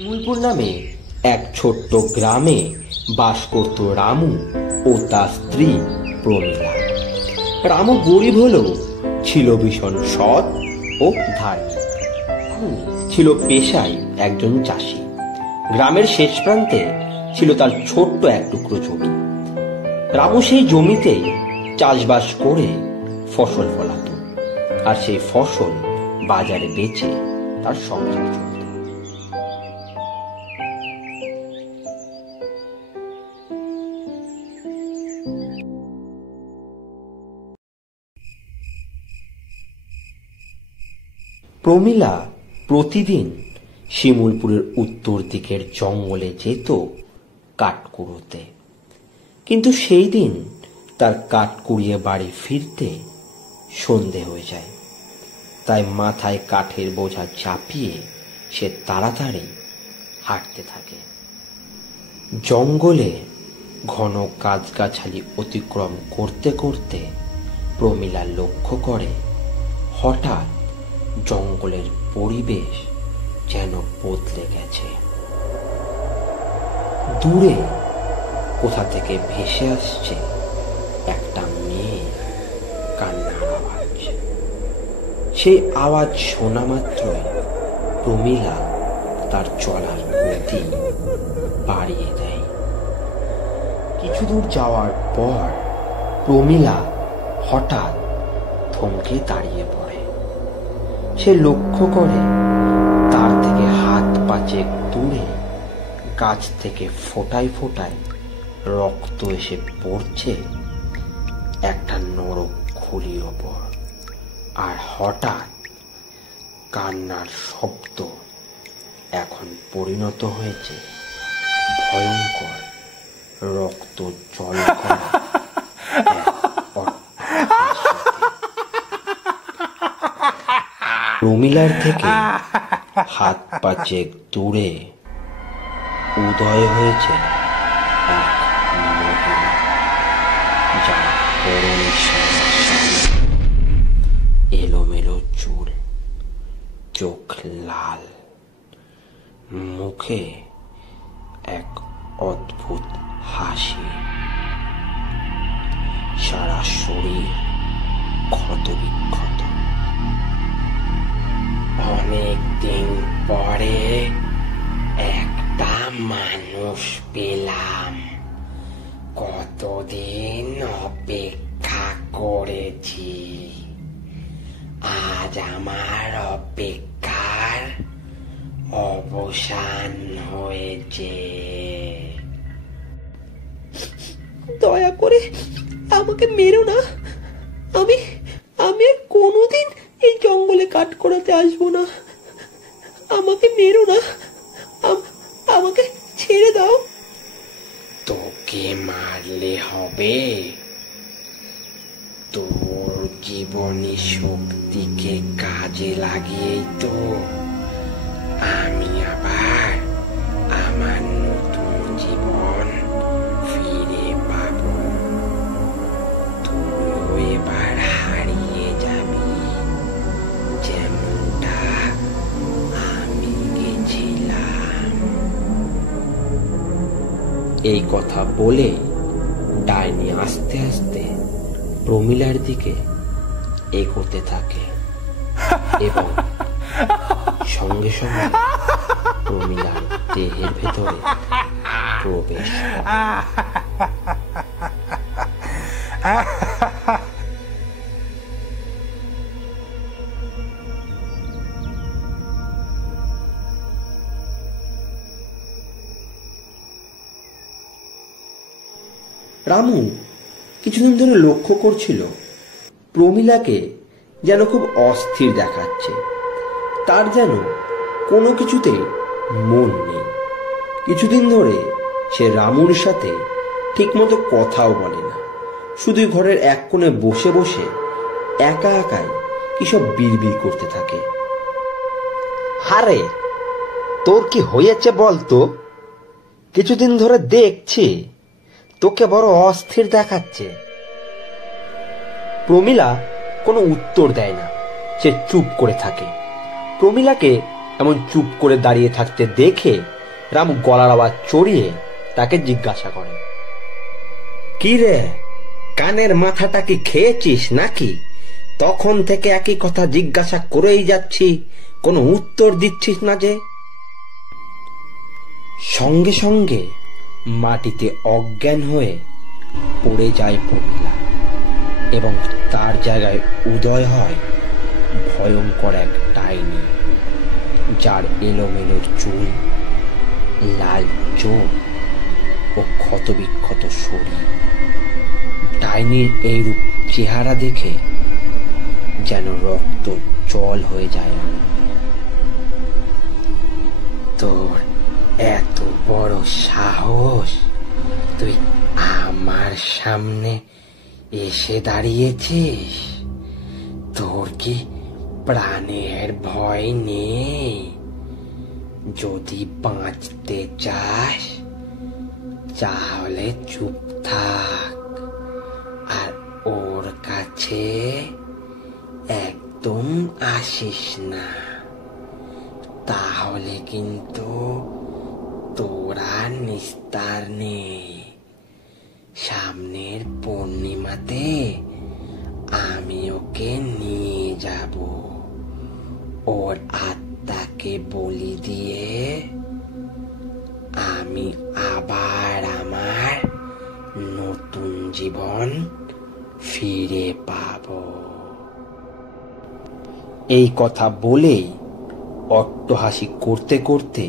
শিমুলপুর নামে এক ছোট্ট গ্রামে বাস করত রামু ও তার স্ত্রী প্রমীলা। রামু গরিব হলেও ছিল ভীষণ সৎ ও ধার্মিক। ছিল পেশায় একজন চাষি। গ্রামের শেষ প্রান্তে ছিল তার ছোট্ট এক টুকরো জমি। রামু সেই জমিতেই চাষবাস করে ফসল ফলাত, আর সেই ফসল বাজারে বেচে তার সংসার চলত। প্রমীলা প্রতিদিন শিমুলপুরের উত্তর দিকের জঙ্গলে যেত কাঠ কুড়োতে, কিন্তু সেই দিন তার কাঠ কুড়িয়ে বাড়ি ফিরতে সন্ধে হয়ে যায়। তাই মাথায় কাঠের বোঝা চাপিয়ে সে তাড়াতাড়ি হাঁটতে থাকে। জঙ্গলে ঘন গাছগাছালি অতিক্রম করতে করতে প্রমীলা লক্ষ্য করে হঠাৎ জঙ্গলের পরিবেশ যেন বদলে গেছে। দূরে কোথা থেকে ভেসে আসছে একটা মেয়ের কান্নার আওয়াজ। সেই আওয়াজ শোনা মাত্রই প্রমীলা তার চলার গতি বাড়িয়ে দেয়। কিছু দূর যাওয়ার পর প্রমীলা হঠাৎ থমকে দাঁড়িয়ে পড়ে। সে লক্ষ্য করে তার থেকে হাত পাঁচেক দূরে গাছ থেকে ফোঁটায় ফোঁটায় রক্ত এসে পড়ছে একটা নরক খুলির ওপর। আর হঠাৎ কান্নার শব্দ এখন পরিণত হয়েছে ভয়ঙ্কর রক্ত জল করা প্রমীলার থেকে হাত পাঁচেক দূরে উদয় হয়েছে এক মহিলা, যার পরনে এলোমেলো চুল, চোখ লাল, মুখে এক অদ্ভুত হাসি, সারা শরীর ক্ষতবিক্ষত। অনেকদিন পরে একটা মানুষ পেলাম। কতদিন অপেক্ষা করেছি, আজ আমার অপেক্ষার অবসান হয়েছে। দয়া করে আমাকে মেরো না। আমি আর কোনোদিন এই জঙ্গলে কাঠ করাতে আসবো না। আমাকে মেরো না, আমাকে ছেড়ে দাও। তোকে মারলে হবে? তোর জীবনী শক্তিকে কাজে লাগিয়েই তো আমি আবার আমার নতুন জীবন ফিরে পাব। তুইও এবার হারিয়ে যাবি, যেমনটা আমি গেছিলাম। এই কথা বলে ডাইনি আস্তে আস্তে প্রমীলার দিকে এগোতে থাকে এবং সঙ্গে সঙ্গে প্রমীলার দেহের ভেতরে প্রবেশ করে। রামু কিছুদিন ধরে লক্ষ্য করছিল প্রমীলাকে যেন খুব অস্থির দেখাচ্ছে। তার যেন কোনো কিছুতেই মন নেই। কিছুদিন ধরে সে রামুর সাথে ঠিকমতো কথাও বলে না, শুধু ঘরের এক কোণে বসে বসে একা একাই কিসব বিড়বিড় করতে থাকে। আরে তোর কি হয়েছে বলতো? কিছুদিন ধরে দেখছি তোকে বড় অস্থির দেখাচ্ছে। প্রমীলা কোনো উত্তর দেয় না, সে চুপ করে থাকে। প্রমীলাকে এমন চুপ করে দাঁড়িয়ে থাকতে দেখে রামু গলার আওয়াজ চড়িয়ে তাকে জিজ্ঞাসা করে, কি রে, কানের মাথাটা কি খেয়েছিস নাকি? তখন থেকে একই কথা জিজ্ঞাসা করেই যাচ্ছি, কোনো উত্তর দিচ্ছিস না যে। সঙ্গে সঙ্গে মাটিতে অজ্ঞান হয়ে পড়ে যায় প্রমীলা এবং তার জায়গায় উদয় হয় ভয়ঙ্কর এক ডাইনি, যার এলোমেলো চুল, লাল চোখ ও ক্ষতবিক্ষত শরীর। ডাইনির এইরূপ চেহারা দেখে যেন রক্ত জল হয়ে যায়। তোর এত বড় সাহস, তুই আমার সামনে এসে দাঁড়িয়েছিস? তোর কি প্রাণের ভয় নেই? যদি বাঁচতে চাস তাহলে চুপ থাক, আর ওর কাছে একদম আসিস না, তাহলে কিন্তু তোরা নিস্তার নেই। সামনের পূর্ণিমাতে আমি ওকে নিয়ে যাব, ওর আত্মাকে বলি দিয়ে আমি আবার আমার নতুন জীবন ফিরে পাব। এই কথা বলেই অট্টহাসি করতে করতে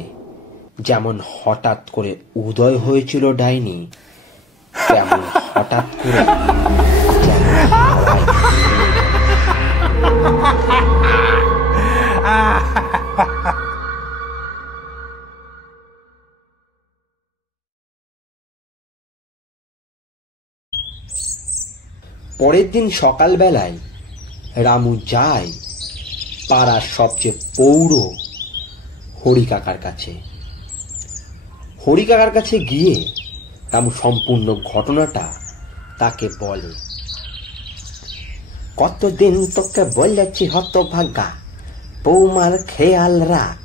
যেমন হঠাৎ করে উদয় হয়েছিল ডাইনি, তেমন হঠাৎ করে পরের দিন সকালবেলায় রামু যায় পাড়ার সবচেয়ে পৌঢ় হরিকাকার কাছে। হরিকাকার কাছে গিয়ে রামু সম্পূর্ণ ঘটনাটা তাকে বলে। কতদিন তোকে বলেছি হতভাগা, বৌমার খেয়াল রাখ,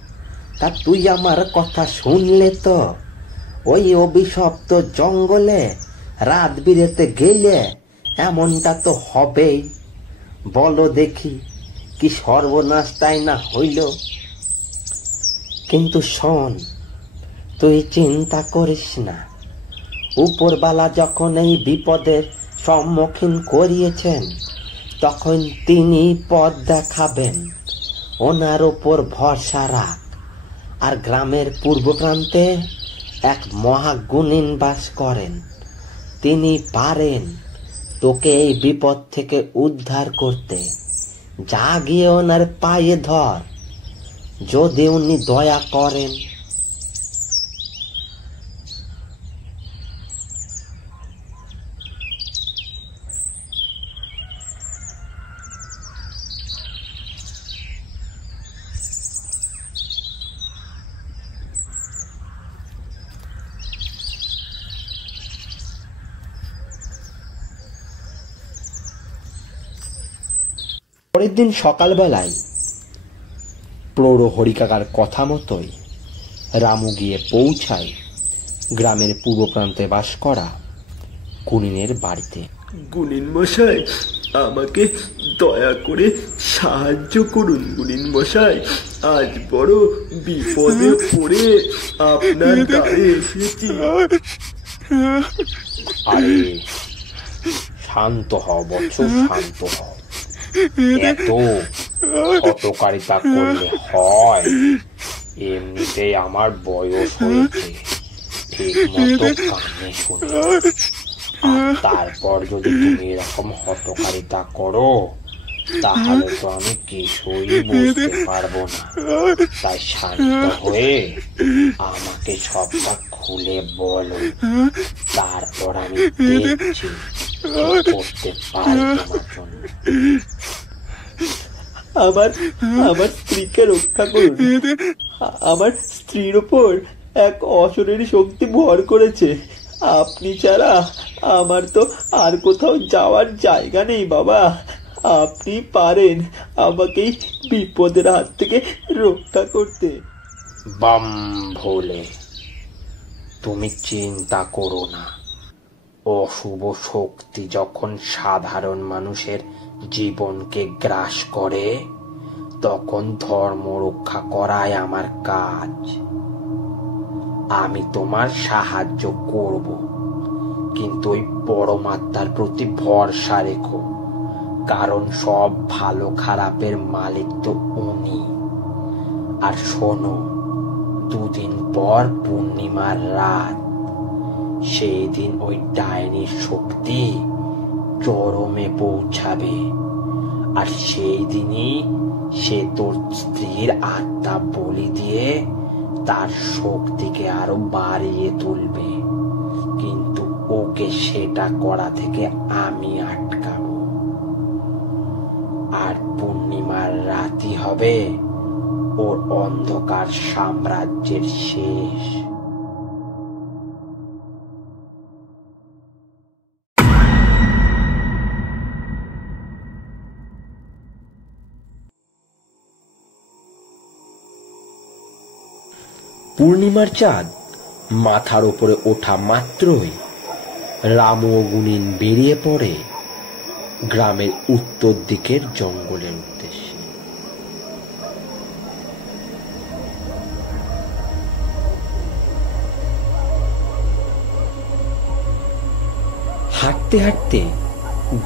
তা তুই আমার কথা শুনলে তো? ওই অভিশপ্ত জঙ্গলে রাত বিরেতে গেলে এমনটা তো হবেই। বলো দেখি কি সর্বনাশটাই না হইল। কিন্তু শোন, তুই চিন্তা করিস না, উপরবালা যখন এই বিপদের সম্মুখীন করিয়েছেন তখন তিনি পথ দেখাবেন। ওনার উপর ভরসা রাখ। আর গ্রামের পূর্ব প্রান্তে এক মহাগুণিন বাস করেন, তিনি পারেন তোকে এই বিপদ থেকে উদ্ধার করতে। যা গিয়ে ওনার পায়ে ধর, যদি উনি দয়া করেন। পরের দিন সকালবেলায় প্রৌঢ় হরিকাকার কথা মতোই রামু গিয়ে পৌঁছায় গ্রামের পূর্ব প্রান্তে বাস করা গুনিনের বাড়িতে। গুনিন মশাই, আমাকে দয়া করে সাহায্য করুন। গুনিন মশাই, আজ বড় বিপদে পড়ে আপনার দ্বারে এসেছি। আরে শান্ত হও বৎস, শান্ত হও। এত হতকারিতা করলে হয়? এমনিতেই আমার বয়স হয়েছে, ঠিক মতো কানে শুনে। তারপর যদি তুমি এরকম হতকারিতা করো তাহলে তো আমি কিছুই বুঝতে পারবো না। তাই শান্ত হয়ে আমাকে সবটা খুলে বলো, তারপর আমি দেখছি কি করতে পারি তোমার জন্য। আমার স্ত্রীকে রক্ষা করুন। আমার স্ত্রীর ওপর এক অশরীরী শক্তি ভর করেছে। আপনি ছাড়া আমার তো আর কোথাও যাওয়ার জায়গা নেই বাবা। আপনি পারেন আমাকে এই বিপদের হাত থেকে রক্ষা করতে। বাম ভোলে, তুমি চিন্তা করো না। অশুভ শক্তি যখন সাধারণ মানুষের জীবনকে গ্রাস করে, তখন ধর্ম রক্ষা করাই আমার কাজ। আমি তোমার সাহায্য করব, কিন্তু ওই পরমাত্মার প্রতি ভরসা রেখো, কারণ সব ভালো খারাপের মালিক তো উনি। আর শোনো, 2 দিন পর পূর্ণিমার রাত, সেই দিন ওই ডাইনির শক্তি চরমে পৌঁছাবে। আর সেই দিনই সে তোর স্ত্রীর আত্মা বলি দিয়ে তার শক্তিকে আরো বাড়িয়ে তুলবে, কিন্তু ওকে সেটা করা থেকে আমি আটকাবো। আর পূর্ণিমার রাতই হবে ওর অন্ধকার সাম্রাজ্যের শেষ। পূর্ণিমার চাঁদ মাথার উপরে ওঠা মাত্রই রামু ও গুনিন বেরিয়ে পড়ে গ্রামের উত্তর দিকের জঙ্গলের উদ্দেশ্যে। হাঁটতে হাঁটতে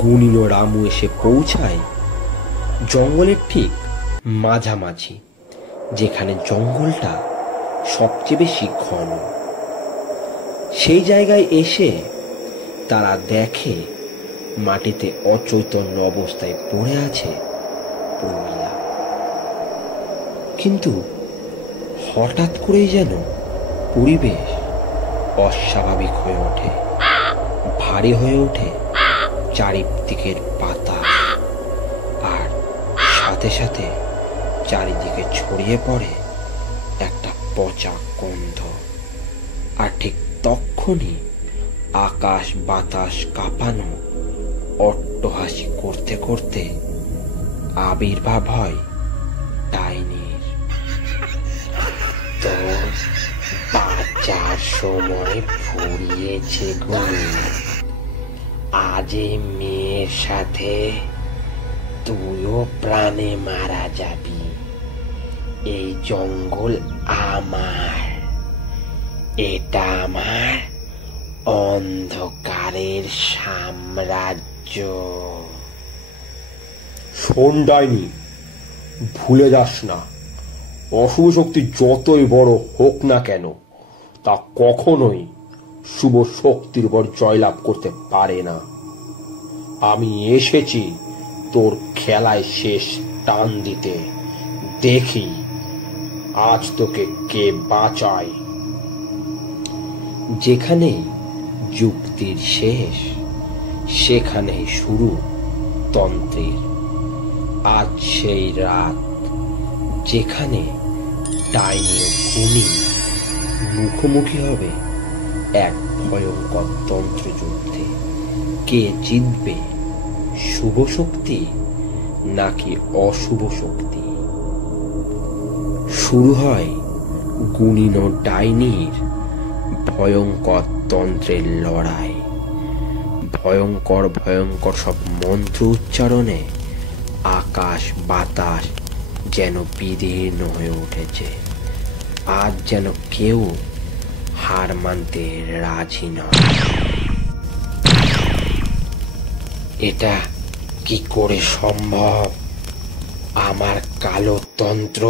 গুনিন ও রামু এসে পৌঁছায় জঙ্গলের ঠিক মাঝামাঝি, যেখানে জঙ্গলটা সবচেয়ে বেশি ঘন। সেই জায়গায় এসে তারা দেখে মাটিতে অচৈতন্য অবস্থায় পড়ে আছে প্রমীলা। কিন্তু হঠাৎ করেই যেন পরিবেশ অস্বাভাবিক হয়ে ওঠে, ভারী হয়ে ওঠে চারিদিকের বাতাস, আর সাথে সাথে চারিদিকে ছড়িয়ে পড়ে একটা পচা গন্ধ। আর ঠিক তখনই আকাশ বাতাস কাঁপানো অট্টহাসি করতে করতে আবির্ভাব হয় ডাইনির। তো বাঁচার সময় ফুরিয়েছে গুনি। আজ এই মেয়ের সাথে তুইও প্রাণে মারা যাবি। এই জঙ্গল আমার, এটা আমার অন্ধকারের সাম্রাজ্য। শোন ডাইনি, ভুলে যাস না, অশুভ শক্তি যতই বড় হোক না কেন, তা কখনোই শুভ শক্তির উপর জয়লাভ করতে পারে না। আমি এসেছি তোর খেলায় শেষ টান দিতে। দেখি আজ তোকে কে বাঁচায়। যেখানে যুক্তির শেষ, সেখানেই শুরু তন্ত্রের। আজ সেই রাত, যেখানে ডাইনি ও গুনি মুখোমুখি হবে এক ভয়ঙ্কর তন্ত্রযুদ্ধে। কে জিতবে, শুভ শক্তি নাকি অশুভ শক্তি? শুরু হয় গুনিন ও ডাইনির ভয়ঙ্কর তন্ত্রের লড়াই। ভয়ঙ্কর ভয়ঙ্কর সব মন্ত্র উচ্চারণে আকাশ বাতাস যেন বিদীর্ণ হয়ে উঠেছে। আজ যেন কেউ হার মানতে রাজি নয়। এটা কি করে সম্ভব? আমার কালো তন্ত্র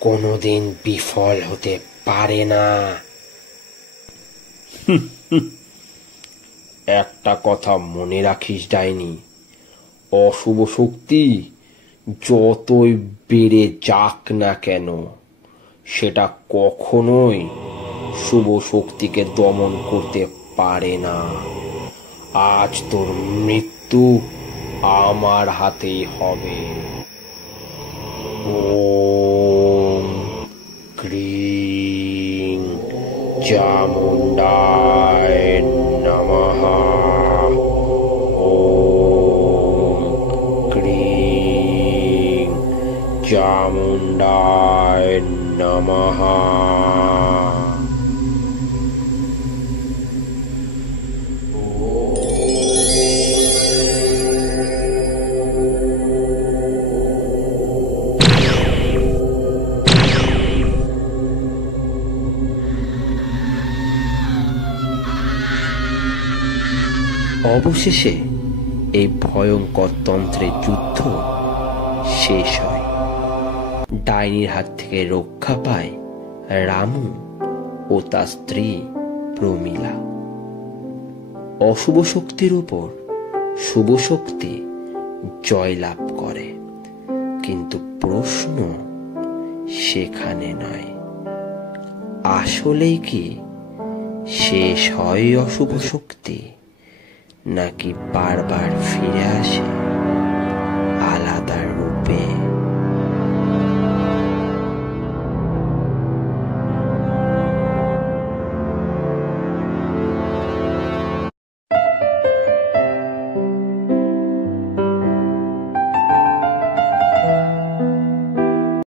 কোনোদিন বিফল হতে পারে না। একটা কথা মনে রাখিস ডাইনি, অশুভ শক্তি যতই বেড়ে যাক না কেন, সেটা কখনোই শুভ শক্তিকে দমন করতে পারে না। আজ তোর মৃত্যু আমার হাতেই হবে। ওম ক্রিং চামুণ্ডায় নমঃ। ওম চামুণ্ডায় নমঃ। অবশেষে এই ভয়ঙ্কর তন্ত্রের যুদ্ধ শেষ হয়। ডাইনির হাত থেকে রক্ষা পায় রামু ও তার স্ত্রী প্রমীলা। অশুভ শক্তির উপর শুভ শক্তি জয়লাভ করে, কিন্তু প্রশ্ন সেখানে নয়, আসলেই কি শেষ হয় অশুভ শক্তি, নাকি বারবার ফিরে আসে?